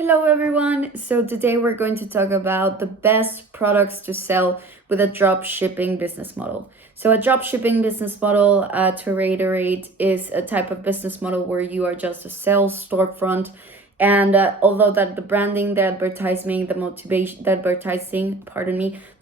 Hello everyone! So today we're going to talk about the best products to sell with a drop shipping business model. So a drop shipping business model, to reiterate, is a type of business model where you are just a sales storefront. And although that the branding, the advertising, the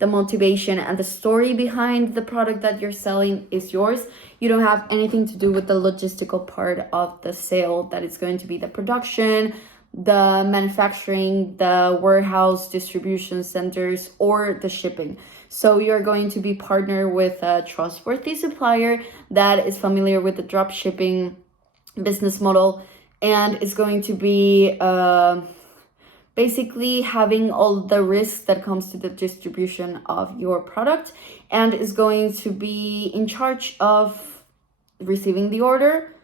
motivation and the story behind the product that you're selling is yours, you don't have anything to do with the logistical part of the sale. That is going to be the production, the manufacturing, the warehouse, distribution centers, or the shipping. So you're going to be partnered with a trustworthy supplier that is familiar with the drop shipping business model and is going to be basically having all the risks that comes to the distribution of your product, and is going to be in charge of receiving the order,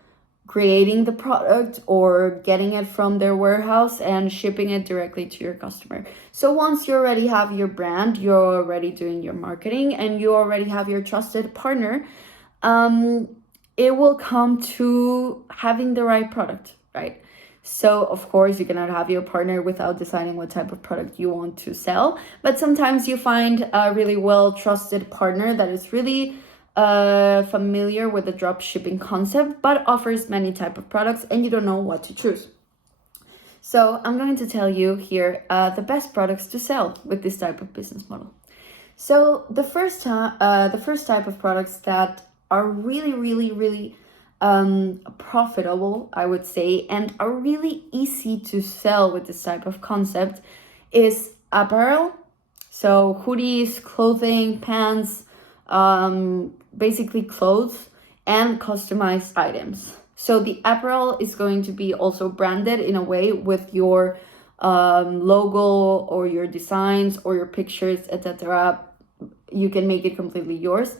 creating the product, or getting it from their warehouse and shipping it directly to your customer. So once you already have your brand, you're already doing your marketing, and you already have your trusted partner, it will come to having the right product, right? So of course you cannot have your partner without deciding what type of product you want to sell, but sometimes you find a really well trusted partner that is really familiar with the drop shipping concept but offers many type of products, and you don't know what to choose. So I'm going to tell you here the best products to sell with this type of business model. So the first type of products that are really profitable, I would say, and are really easy to sell with this type of concept is apparel. So hoodies, clothing, pants, basically clothes and customized items. So the apparel is going to be also branded in a way with your logo or your designs or your pictures, etc. You can make it completely yours,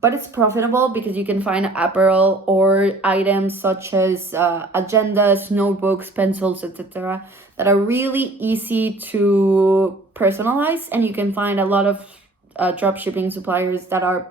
but it's profitable because you can find apparel or items such as agendas, notebooks, pencils, etc. that are really easy to personalize, and you can find a lot of drop shipping suppliers that are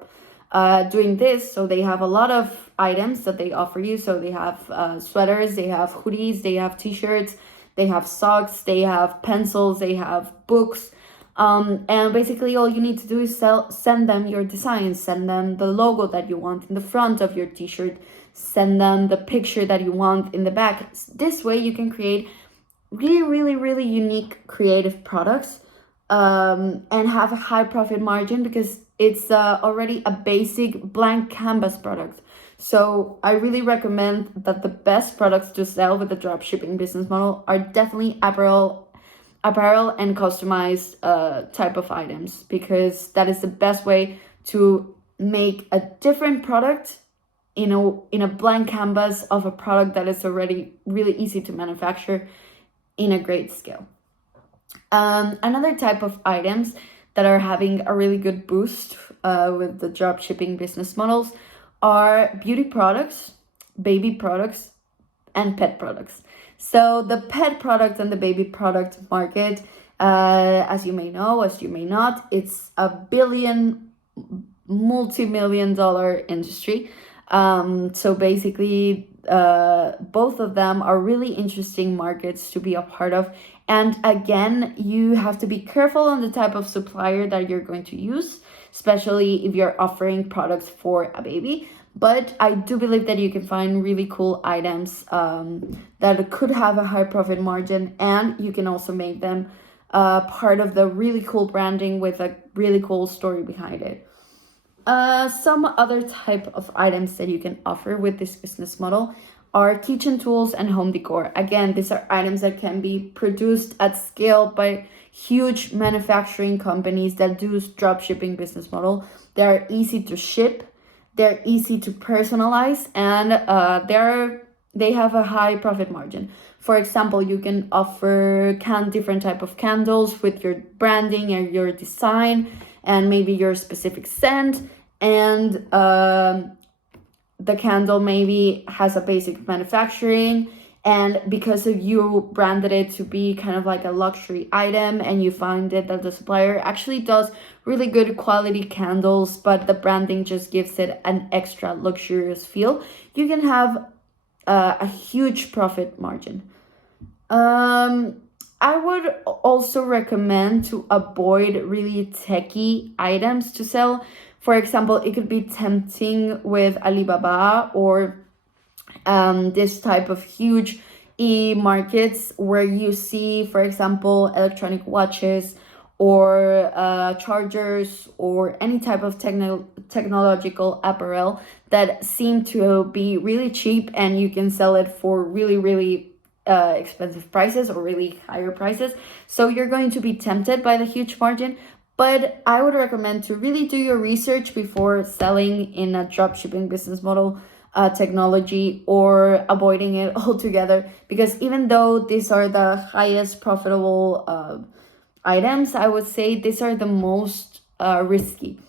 doing this. So they have a lot of items that they offer you. So they have sweaters, they have hoodies, they have t-shirts, they have socks, they have pencils, they have books. And basically all you need to do is send them your designs, send them the logo that you want in the front of your t-shirt, send them the picture that you want in the back. This way you can create really unique creative products and have a high profit margin because it's already a basic blank canvas product. So I really recommend that the best products to sell with the drop shipping business model are definitely apparel and customized type of items, because that is the best way to make a different product in a blank canvas of a product that is already really easy to manufacture in a great scale. Another type of items that are having a really good boost with the drop shipping business models are beauty products, baby products, and pet products. So the pet product and the baby product market, as you may know, as you may not, it's a multi-million-dollar industry. So basically, both of them are really interesting markets to be a part of. And again, you have to be careful on the type of supplier that you're going to use, especially if you're offering products for a baby. But I do believe that you can find really cool items that could have a high profit margin, and you can also make them part of the really cool branding with a really cool story behind it. Some other type of items that you can offer with this business model are kitchen tools and home decor. Again, these are items that can be produced at scale by huge manufacturing companies that do drop shipping business model. They are easy to ship, they're easy to personalize, and they have a high profit margin. For example, you can offer different type of candles with your branding and your design and maybe your specific scent, and the candle maybe has a basic manufacturing, and because of you branded it to be kind of like a luxury item, and you find it that the supplier actually does really good quality candles, but the branding just gives it an extra luxurious feel, you can have a huge profit margin. I would also recommend to avoid really techy items to sell. For example, it could be tempting with Alibaba or this type of huge e-markets where you see, for example, electronic watches or chargers or any type of technological apparel that seem to be really cheap, and you can sell it for really expensive prices or really higher prices. So you're going to be tempted by the huge margin. But I would recommend to really do your research before selling in a dropshipping business model technology, or avoiding it altogether, because even though these are the highest profitable items, I would say these are the most risky.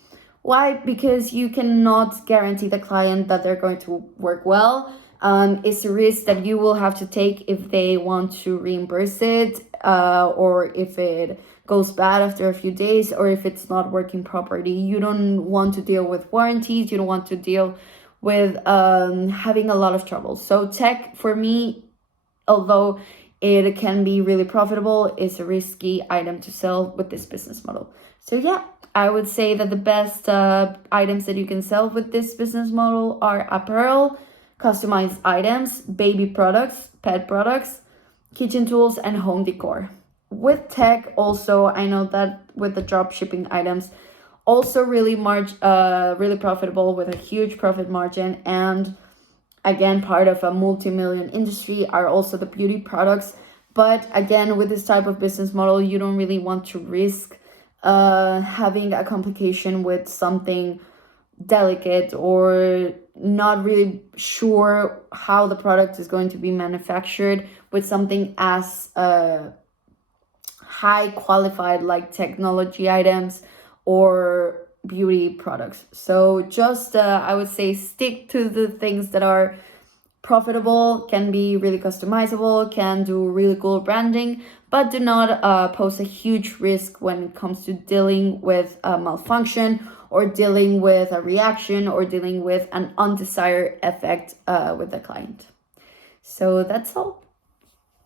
Why? Because you cannot guarantee the client that they're going to work well. It's a risk that you will have to take if they want to reimburse it, or if it goes bad after a few days, or if it's not working properly. You don't want to deal with warranties. You don't want to deal with having a lot of trouble. So tech, for me, although it can be really profitable, is a risky item to sell with this business model. So yeah, I would say that the best items that you can sell with this business model are apparel, customized items, baby products, pet products, kitchen tools, and home decor. With tech also, I know that with the drop shipping items, also really really profitable with a huge profit margin, and again, part of a multi-million industry are also the beauty products. But again, with this type of business model, you don't really want to risk having a complication with something delicate, or not really sure how the product is going to be manufactured with something as high qualified like technology items or beauty products. So just I would say stick to the things that are profitable, can be really customizable, can do really cool branding, but do not pose a huge risk when it comes to dealing with a malfunction, or dealing with a reaction, or dealing with an undesired effect with the client. So that's all.